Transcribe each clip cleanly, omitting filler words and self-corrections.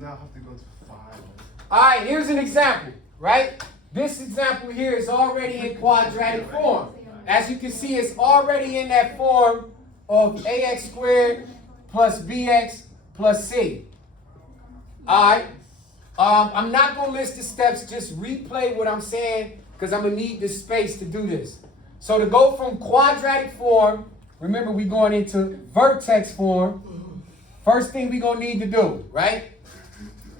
now I have to go to 5. All right, here's an example, right? This example here is already in quadratic form. As you can see, it's already in that form of ax squared plus bx plus c. All right. I'm not going to list the steps. Just replay what I'm saying because I'm going to need this space to do this. So to go from quadratic form, remember we're going into vertex form. First thing we're going to need to do, right?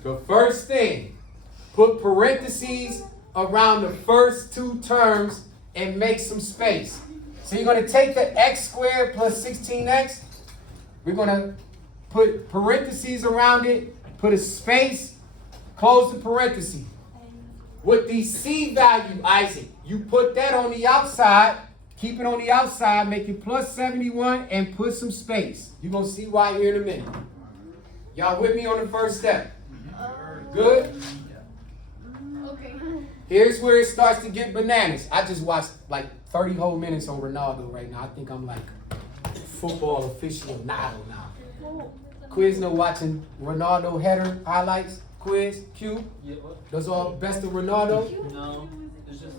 The first thing, put parentheses around the first two terms and make some space. So you're going to take the x squared plus 16x. We're going to put parentheses around it, put a space, close the parentheses. With the c value, Isaac, you put that on the outside, keep it on the outside, make it plus 71 and put some space. You're going to see why here in a minute. Y'all with me on the first step? Good? Okay. Here's where it starts to get bananas. I just watched like 30 whole minutes on Ronaldo right now. I think I'm like football aficionado now. Quiz no watching Ronaldo header highlights. Quiz, Q. Yeah, Those all best of Ronaldo. no, it's just,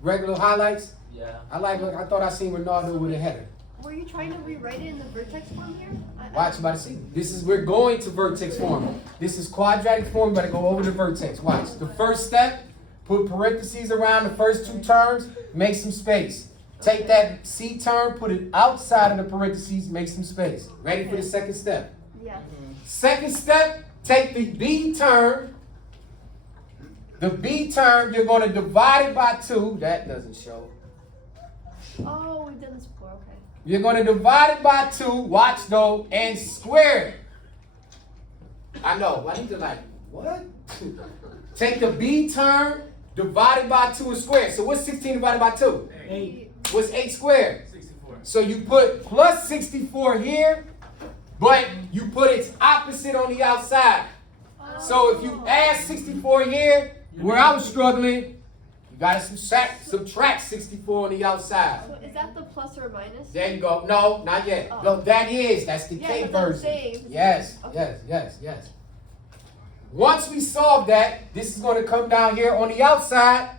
Regular highlights. yeah. I thought I seen Ronaldo with a header. Were you trying to rewrite it in the vertex form here? Watch, about to see. We're going to vertex form. This is quadratic form, but I go over to vertex. Watch. The first step, put parentheses around the first two terms, make some space. Take that C term, put it outside of the parentheses, make some space. Ready for the second step? Yeah. Second step, take the B term. The B term, you're going to divide it by 2. That doesn't show. Oh, we've done this before. Okay. You're going to divide it by 2, watch though, and square it. I know, I need to like, what? Take the B term, divide it by 2 and square it. So what's 16 divided by 2? 8. What's 8 squared? 64. So you put plus 64 here, but you put its opposite on the outside. So if you add 64 here, where I was struggling, you got to subtract 64 on the outside. So is that the plus or minus? There you go. No, not yet. Oh. No, that's the Yeah, K that's what I'm version. saying. Yes, Okay. yes. Once we solve that, this is going to come down here on the outside.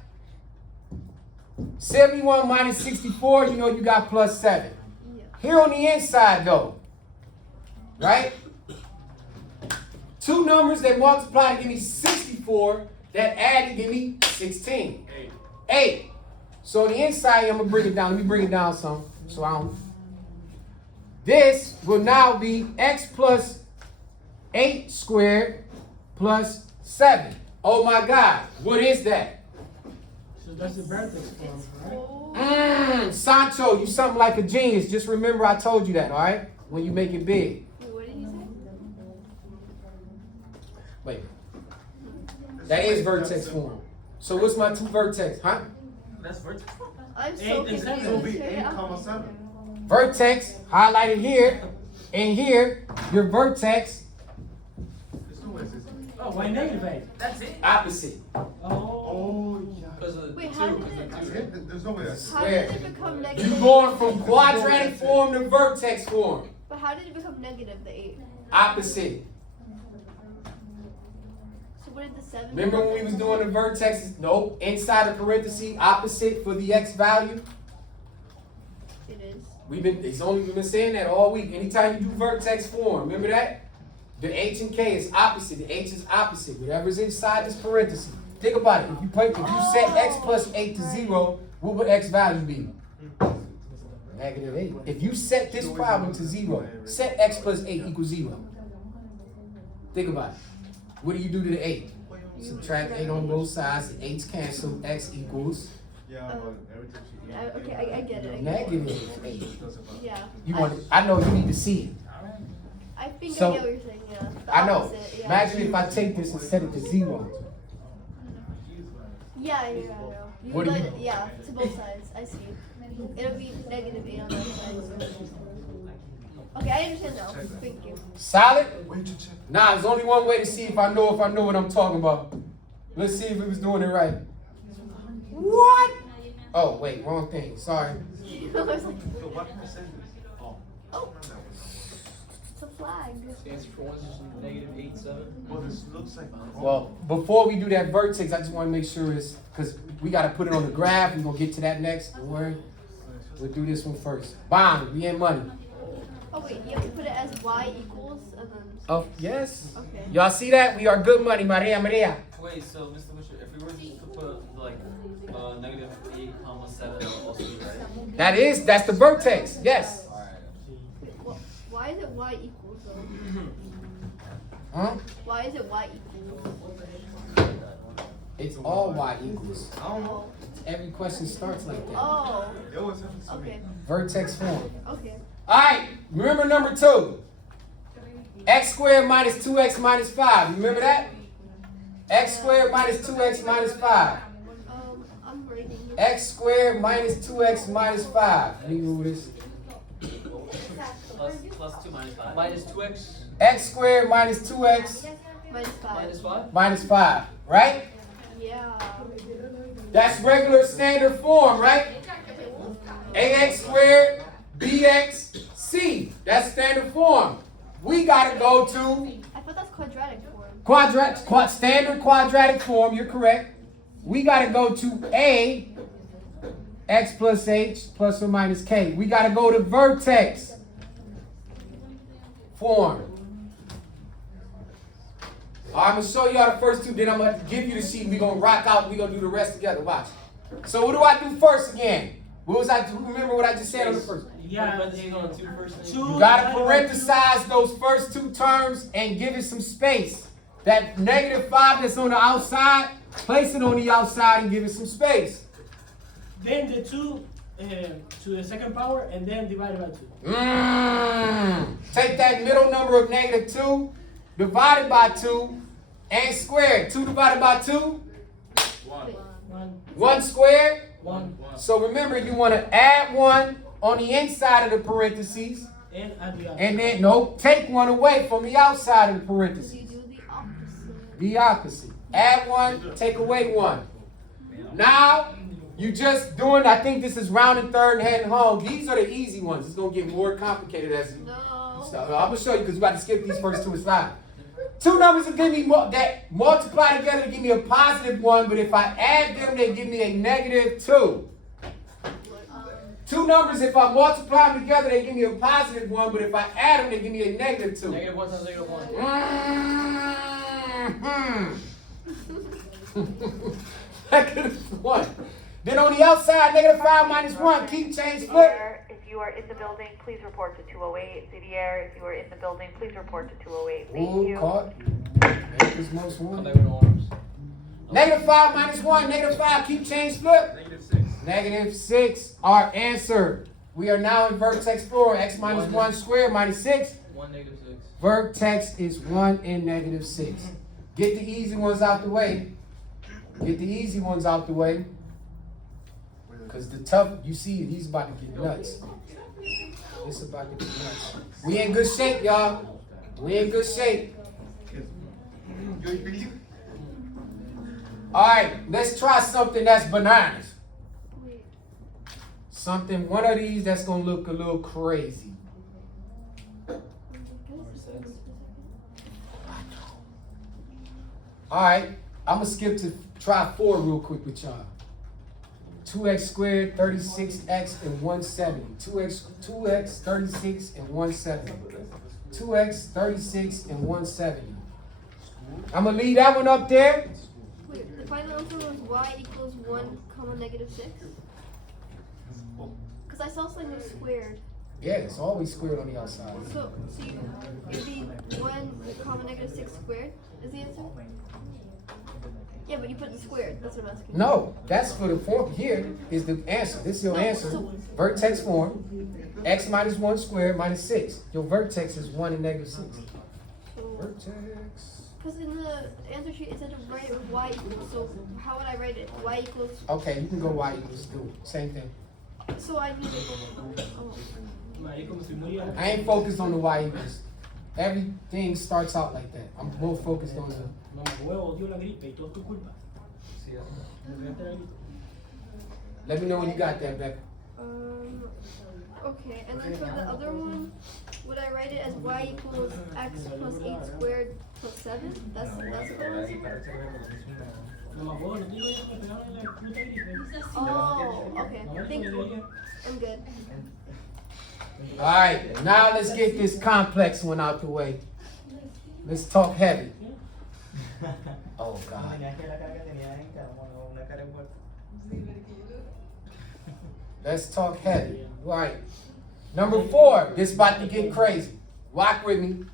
71 minus 64, you know you got plus 7. Yeah. Here on the inside though, right? Two numbers that multiply to give me 64, that add to give me 16. 8. So on the inside, I'm going to bring it down. Let me bring it down some. So I don't. This will now be x plus 8 squared plus 7. Oh my God, what is that? So that's the vertex form, right? Oh. Sancho, you something like a genius. Just remember I told you that, all right? When you make it big. Wait, what did you say? Wait. That is vertex form. So what's my two vertex, huh? That's vertex form. I'm so 8 and confused. 7. It'll be Okay, 8, I'm- 7. Vertex, highlighted here, and here, your vertex, There's no way it's Oh, why negative 8? That's it. opposite. Oh. Oh, yeah. Because of Wait, 2. how did Because it- of That's 2. it. There's no way that's How did it become negative? You going from quadratic form to vertex form. But how did it become negative, the 8? Opposite. So what did the 7 Remember when we was doing the vertexes? Nope. Inside the parenthesis, opposite for the x value. It is. We've been saying that all week. Anytime you do vertex form, remember that? The h and k is opposite. The h is opposite. Whatever's inside this parenthesis. Think about it. If you set x plus 8 to 0, what would x value be? Negative 8. If you set this problem to 0, set x plus 8 equals 0. Think about it. What do you do to the 8? Subtract 8 on both sides. The 8's cancel. X equals Yeah, but everything she Okay, I get it. negative 8. Yeah. You want it? I know you need to see it. I think So- I get what you're saying, yeah. The I know. opposite, yeah. Imagine if I take this and set it to 0. Yeah, I know. You What do let you- it, yeah, to both sides. I see. It'll be negative 8 on that side. Okay, I understand now. Thank you. Solid? Wait to check. Nah, there's only one way to see if I know what I'm talking about. Let's see if it was doing it right. What? Oh, wait, wrong thing. Sorry. I was like, So what percentage? Oh. oh, That was- so flag. The answer for 1 is just -8, 7. Well, this looks like. Well, before we do that vertex, I just want to make sure it's, because we got to put it on the graph. We're going to get to that next. Don't worry. We'll do this one first. Bond, we in money. Oh wait, you have to put it as y equals and then. Oh, yes. Okay. Y'all see that? We are good money, Maria. Wait, so Mr. Butcher, if we were to put like -8, 7, that would also be right? That's the vertex. Yes. Alright. Well, why is it y equals though? Huh? Why is it y equals? It's all y equals. I don't know. Every question starts like that. Oh. It was happening to me. Okay. Vertex form. Okay. All right. Remember number 2. X squared minus 2x minus 5. Remember that? X squared minus 2x minus 5. I'm reading. X squared minus 2x minus 5. Let me move this. Plus 2 minus 5. Minus 2x X squared minus 2x Minus 5. minus 5? minus 5. Right? Yeah. That's regular standard form, right? AX squared BX C. That's standard form. We gotta go to I thought that's quadratic form. standard quadratic form. You're correct. We gotta go to A X plus H plus or minus K. We gotta go to vertex form. All right, I'm gonna show y'all the first 2, then I'm gonna give you the sheet. We're gonna rock out, we're gonna do the rest together. Watch. So what do I do first again? What was I do? Remember what I just said on the first? Yeah. Parentheses on 2 first. You gotta parenthesize those first 2 terms and give it some space. That -5 that's on the outside, place it on the outside and give it some space. Then the 2 to the second power and then divided by 2. Take that middle number of -2, divided by 2, and squared. 2 divided by 2, 1 squared. 1 So remember, you want to add 1 on the inside of the parentheses, and at the other. and then take 1 away from the outside of the parentheses. You do the opposite. The opposite. Add 1, take away 1. Now, you just doing, I think this is rounding third and heading home. These are the easy ones. It's going to get more complicated as you start. I'm going to show you because we're about to skip these first 2 slides. 2 numbers will give me that multiply together to give me a +1, but if I add them, they give me a -2. 2 numbers, if I multiply them together, they give me a +1, but if I add them, they give me a -2. -1 times -1. -1. Then on the outside, -5 minus 1, keep change flip. If you are in the building, please report to 208. City Air, if you are in the building, please report to 208. Thank Ooh, you. caught. There's most Come one. back with no arms. -5 minus 1, -5, keep change flip. -6, our answer. We are now in vertex form. X minus 1 squared minus 6. 1 -6. Vertex is 1 and -6. Get the easy ones out the way. Get the easy ones out the way. Because the tough, you see, he's about to get nuts. It's about to get nuts. We in good shape, y'all. We in good shape. All right, let's try something that's bananas. Something, one of these that's gonna look a little crazy. All right, I'm gonna skip to try 4 real quick with y'all. 2x squared, 36x, and 170. 2x, 36, and 170. 2x, 36, and 170. I'm gonna leave that one up there. Wait, the final answer was y equals 1, -6? Because I saw something was squared. Yeah, it's always squared on the outside. So it'd be 1, -6 squared is the answer? Yeah, but you put the squared. That's what I'm asking. No, that's for the form. Here is the answer. This is your answer. Vertex form. X minus 1 squared minus 6. Your vertex is 1 and -6. Vertex. Because in the answer sheet it said to write it with y equals. So how would I write it? Y equals. Okay, you can go y equals 2. Same thing. So I need to. Oh. I ain't focused on the y equals. Everything starts out like that. I'm more focused on the. Mamá huevo dio la gripe y todo es tu culpa. Let me know when you got that, Becca. Okay, and then for the other one, would I write it as y equals x plus 8 squared plus 7? That's what it was? No me acuerdo, lo digo ya, me pegaron en la puta gripe. Oh, okay. Thank you. I'm good. Alright, now let's get this complex one out the way. Let's talk heavy. Oh God. Let's talk heavy. Right. Number 4, this about to get crazy. Rock with me.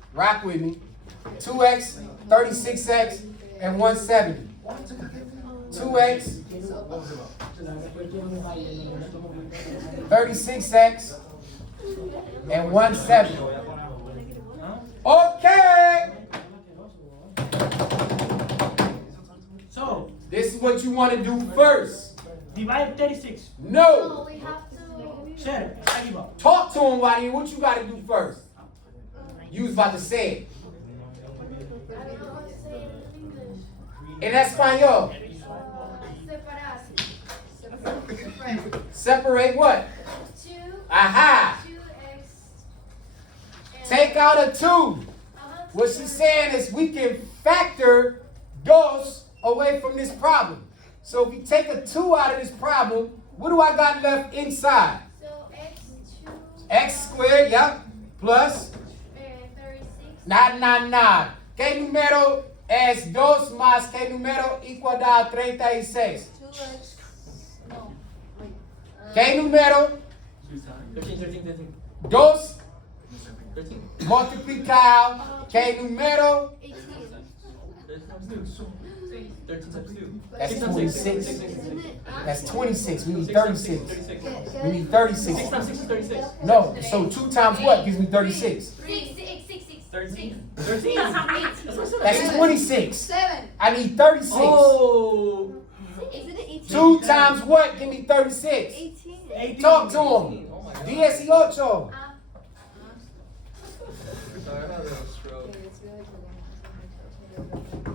2x, 36x, and 170. 2x, 36x, and 170. Okay. So, This is what you want to do first. divide 36. No. we have to. Share, I give up. Talk to him, Waddy. What you got to do first? You was about to say it. In Espanol. Separate what? 2, Aha. 2x. Take out a 2. What she's saying is we can factor dos away from this problem. So if we take a 2 out of this problem, what do I got left inside? So x2. X squared, yep, plus 36. Nah. ¿Qué número es 2 más qué número igual a 36? 2x. No. Wait. ¿Qué número 13. 2 13. multiplicado qué número? 18. 13 times 2. That's 6 times 26. 6. Isn't it? That's 26. We need 6 times 36. 36. We need 6 36. times 6 is 36. No, so 2 times what gives me 36? 13. 13. That's 26. 7. I need 36. Oh. Isn't it 18? 2 times what give me 36? 18. Talk to him. Oh my God. 18. Sorry, I had a stroke.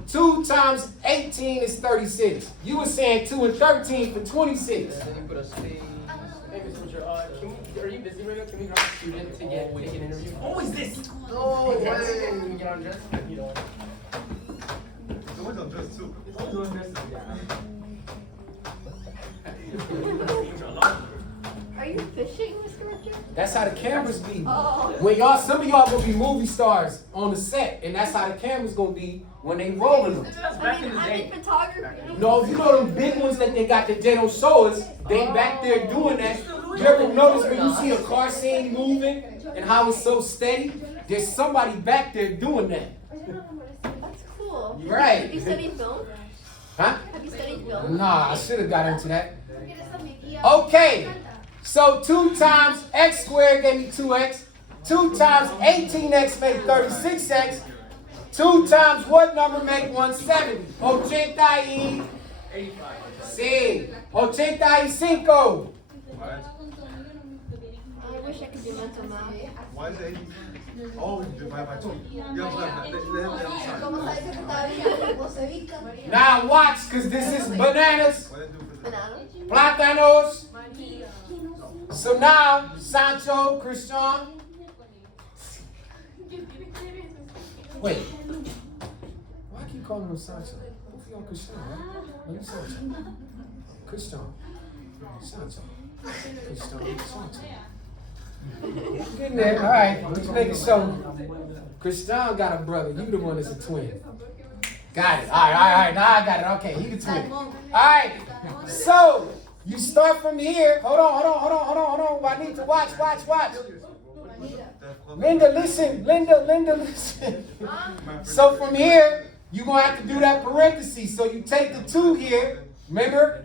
2 times 18 is 36. You were saying 2 and 13 for 26. Then you put a space. Hey, Mr. Butcher, are you busy right now? Can we grab a student to take an interview? Always this. No way! Can we get on dress? You know. Someone's undressed too. Are you fishing, Mr. Richard? That's how the cameras be. Oh. When y'all, some of y'all gonna be movie stars on the set, and that's how the cameras gonna be when they rolling them. I mean, I'm in photography. No, you know them big ones that they got that they don't show us. They back there doing that. You ever notice when you see a car scene moving and how it's so steady? There's somebody back there doing that. That's cool. Right. Have you studied film? Huh? Have you studied film? Nah, I should have got into that. Okay. So 2 times x squared gave me 2x. 2 times 18x made 36x. 2 times what number make 170? 85. Sí. 85. I wish I could do mental math. Why is it 80? Oh, you divide by 2. You have to Now watch, because this is bananas, What did I do for the Banana? plátanos. So now, Sancho, Christian. Wait. Why I keep calling him Sancho? Both of y'all Christian, right? No, you Sancho. Christian. Sancho. Christian. Sancho. Getting there. All right. Just making sure. Christian got a brother. You the one that's a twin. Got it. All right. Now I got it. Okay, he the twin. All right. So you start from here. Hold on. I need to watch. Linda, listen. So from here, you're going to have to do that parenthesis. So you take the 2 here. Remember?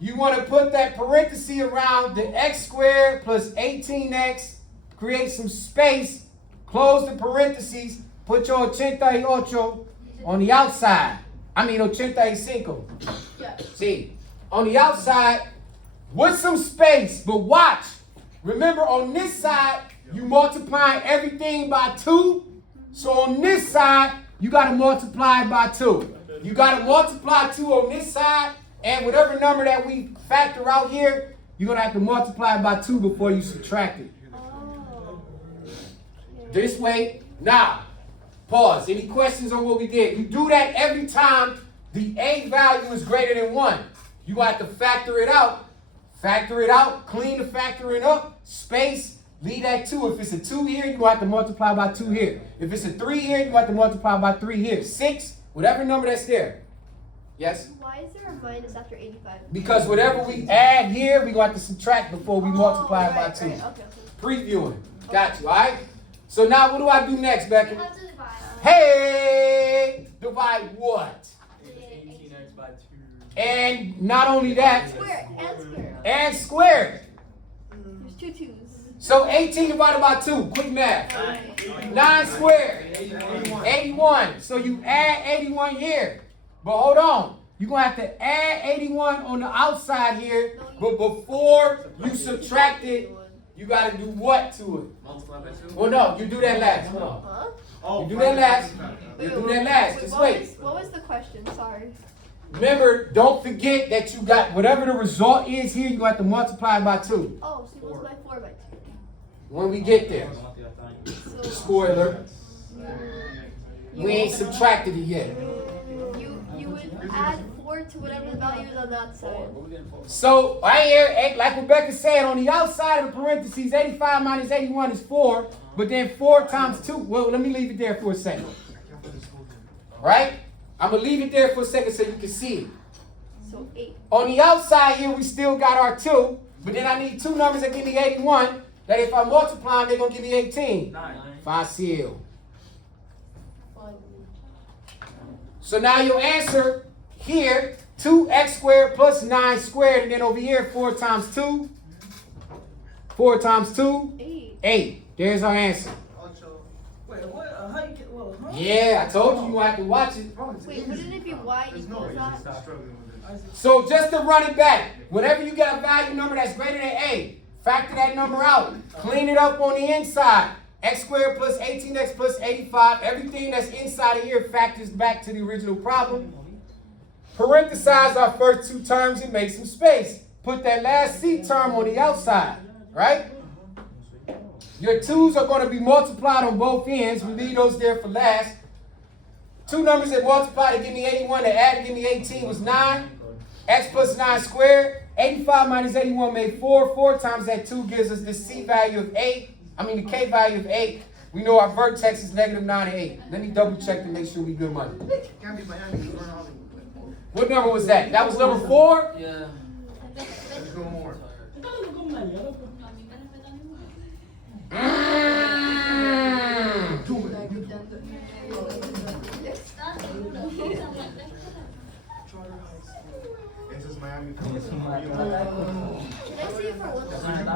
You want to put that parenthesis around the x squared plus 18x. Create some space. Close the parentheses. Put your 88 on the outside. 85. Yeah. See, on the outside, with some space, but watch. Remember, on this side, you multiply everything by 2. So on this side, you got to multiply by 2. You got to multiply 2 on this side, and whatever number that we factor out here, you're gonna have to multiply it by 2 before you subtract it. Oh. This way. Now, pause. Any questions on what we did? You do that every time the A value is greater than 1. You have to factor it out. Factor it out. Clean the factoring up. Space. Leave that 2. If it's a 2 here, you have to multiply by 2 here. If it's a 3 here, you have to multiply by 3 here. 6, whatever number that's there. Yes? Why is there a minus after 85? Because whatever we add here, we're going to have to subtract before we multiply it by 2. Right. Okay. Previewing. Got you, all right? So now what do I do next, Becky? You have to divide. Hey! Divide what? 18x by 2. And not only that, Square and square. and square. There's 2 2s. So 18 divided by 2, quick math. 9 squared, 81. So you add 81 here. But hold on. You're going to have to add 81 on the outside here. But before you subtract it, you got to do what to it? Multiply by 2. Well, no, you do that last. Hold on. Huh? Oh, You do that last. You do that last. Just wait. What was the question? Sorry. Remember, don't forget that you got whatever the result is here, you're going to have to multiply by 2 Oh, so you multiply 4 by 2. when we get there. So Spoiler. We ain't subtracted it yet. you would add 4 to whatever the value is on that side. So right here, like Rebecca said, on the outside of the parentheses, 85 minus 81 is 4. But then 4 times 2, well, let me leave it there for a second. Right? I'm going to leave it there for a second so you can see it. So 8. On the outside here, we still got our 2. But then I need 2 numbers that give me 81. That if I multiply them, they're going to give me 18. 9. Facile. So now your answer here, 2x squared plus 9 squared. And then over here, 4 times 2. 4 times 2. 8. 8. There's our answer. Wait, what? How you get? Well, huh? Yeah, I told you have to watch it. Wait, wouldn't it be y equals that? So just to run it back, whenever you get a value number that's greater than A, factor that number out. Clean it up on the inside. X squared plus 18x plus 85. Everything that's inside of here factors back to the original problem. Parenthesize our first 2 terms and make some space. Put that last C term on the outside, right? Your 2's are going to be multiplied on both ends. We leave those there for last. 2 numbers that multiply to give me 81, that add to give me 18 was 9. X plus 9 squared. 85 minus 81 made 4. 4 times that 2 gives us the C value of 8. I mean the K value of 8. We know our vertex is negative 9 and 8. Let me double check to make sure we good money. What number was that? That was number 4? Yeah. Let's go more. This is Miami. Can I see it for 1 second?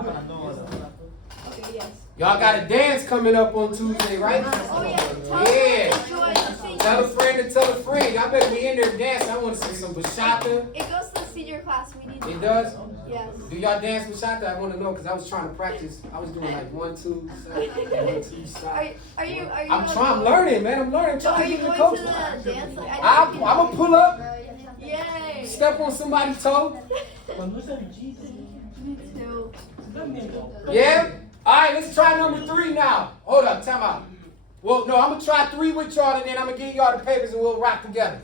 Okay, yes. Y'all got a dance coming up on Tuesday, right? Oh yeah. Yeah. Enjoy. Tell a friend to tell a friend. Y'all better be in there dancing. I want to see some bachata. It goes to the senior class. We need. It does? Yes. Do y'all dance bachata? I want to know because I was trying to practice. I was doing like 1, 2, 7, 1, 2, stop. Are you? I'm learning, man. I'm learning. So are Trying to you get the going coach. to the dance? Like, I'm gonna pull up, Yay. step on somebody's toe. Me too. Yeah? All right, let's try number 3 now. Hold up, time out. Well, no, I'm gonna try 3 with y'all, and then I'm gonna give y'all the papers, and we'll rock together.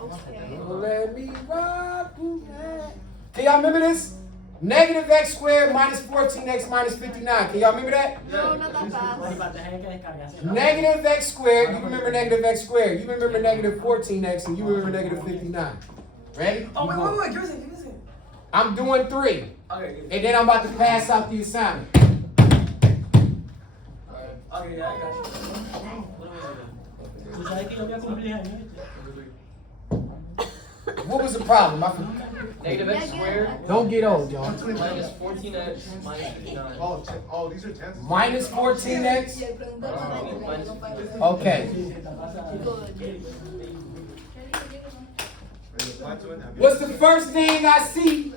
Okay. Let me rock. Can y'all remember this? Negative x squared minus 14x minus 59. Can y'all remember that? No, not that fast. Negative x squared. You remember negative x squared. You remember negative 14x, and you remember negative 59. Ready? Oh, wait, give me a second. I'm doing 3. Okay, And then I'm about to pass out the assignment. okay, yeah, I got you. ¿Tú sabes que yo voy a cumplir años? What was the problem? I forgot. Negative x squared Don't get old, y'all. minus 14x minus 59. Oh, these are tens. Minus 14x. Minus Okay. Good. What's the first thing I see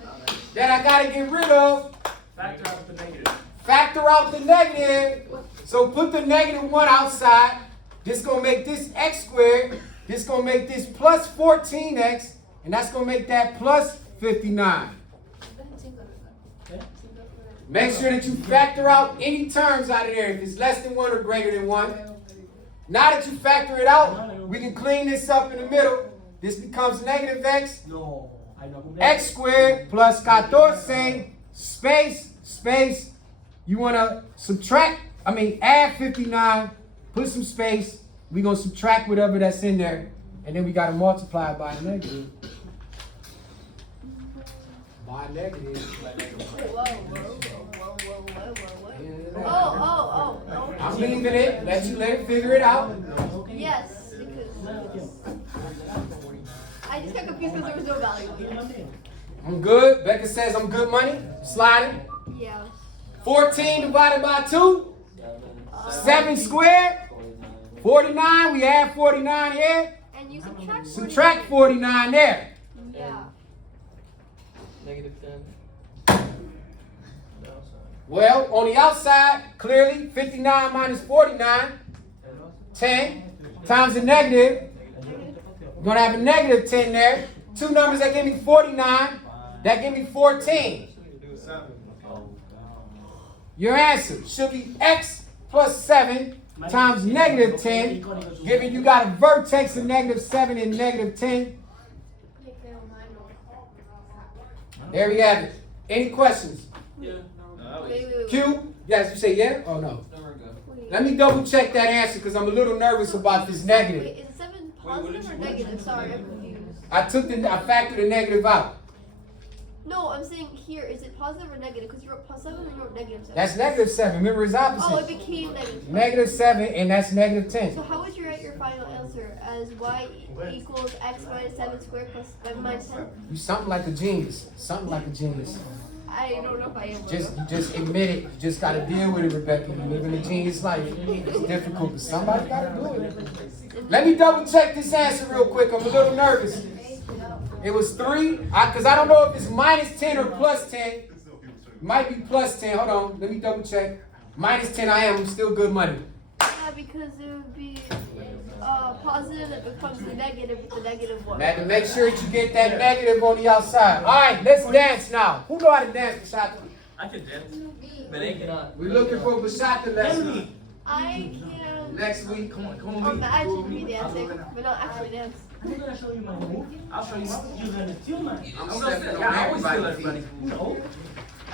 that I gotta get rid of? Factor out the negative. Factor out the negative. So put the negative 1 outside. This gonna make this x squared. This gonna make this plus 14x. And that's gonna make that plus 59. Make sure that you factor out any terms out of there if it's less than 1 or greater than 1. Now that you factor it out, we can clean this up in the middle. This becomes negative x, No, I know. x squared plus 14, space. You want to add 59, put some space. We're going to subtract whatever that's in there. And then we got to multiply it by a negative. By a negative. Whoa. Oh. I'm leaving it. Let it figure it out. Yes, because I just got confused because there was no value here. I'm good. Becca says I'm good money. Sliding. Yeah. 14 divided by 2. 7 squared. 49. We add 49 here. And you subtract. Subtract 49 there. Yeah. Negative 10. Well, on the outside, clearly, 59 minus 49, 10, times the negative. We're going to have a negative 10 there. Two numbers that give me 49, that give me 14. Your answer should be x plus 7 times negative 10, giving you got a vertex of negative 7 and negative 10. There we have it. Any questions? Yeah. Wait. Q? Yes, you say yeah or no? No, we're good. Let me double check that answer because I'm a little nervous about this negative. Wait, is 7 positive or negative? Sorry, I'm confused. I factored the negative out. No, I'm saying here, is it positive or negative? Because you wrote plus 7 and you wrote negative 7. That's negative 7. Remember, it's Oh, it opposite. became negative. Negative 7, and that's negative 10. So how would you write your final answer as y equals x minus 7 squared plus 7 minus 10? You something like a genius. Something like a genius. I don't know if I am. You just admit it. You just got to deal with it, Rebecca. You live in a genius life. It's difficult, but somebody got to do it. Let me double check this answer real quick. I'm a little nervous. It was 3, because I don't know if it's minus 10 or plus 10. It might be plus 10. Hold on. Let me double check. Minus 10, I'm still good money. Yeah, because it would be positive that becomes the negative with the negative 1. Now to make sure that you get that negative on the outside. All right, let's dance now. Who know how to dance, Bashata? I can dance. But they cannot. We're looking for Bashata lesson I can next week. imagine me dancing, but not actually dance. I'm gonna show you my move. I'll show you mine. You're gonna steal mine. I'm I'm stepping gonna on yeah, I always steal everybody's everybody. feet. No.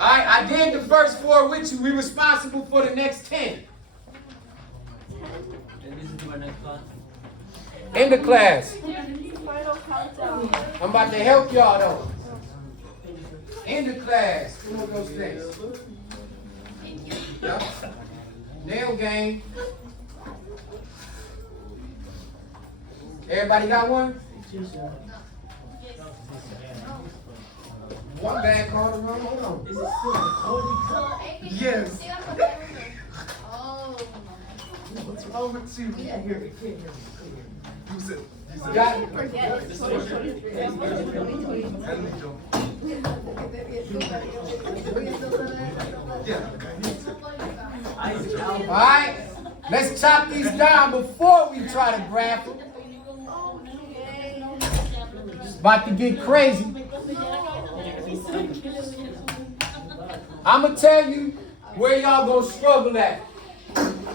All right, I did the first 4 with you. We're responsible for the next 10. And this is my next class. In the class. Final countdown. I'm about to help y'all though. In the class. Come on, those things. Yep. Nail game. Everybody got one? One bad call to run. Hold on. Is it still Yes. Oh. What's wrong with you? Here. You said. Got it. Forget it. 2023. 2020. Yeah. All right. Let's chop these down before we try to graph them. Okay. It's about to get crazy. I'm going to tell you where y'all going to struggle at.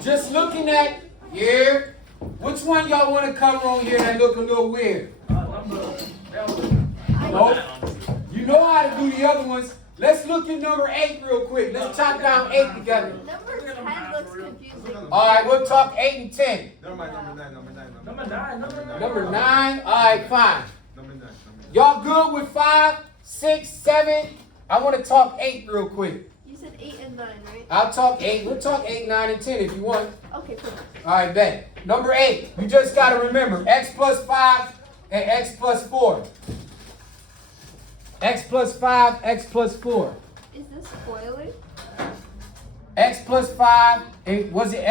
Just looking at here, which one y'all want to cover on here that look a little weird? Nope. You know how to do the other ones. Let's look at number 8 real quick. Let's chop down 8 together. Number 10 looks confusing. All right, we'll talk 8 and 10. Never mind, number 9. number 9? Number 9, all right, fine. Number 9. Y'all good with 5, 6, 7? I want to talk 8 real quick. You said 8 and 9, right? I'll talk 8. We'll talk 8, 9, and 10 if you want. Okay, perfect. All right, bet. Number 8, you just got to remember x plus 5 and x plus 4. X plus 5, x plus 4. Is this spoiling? X plus 5, was it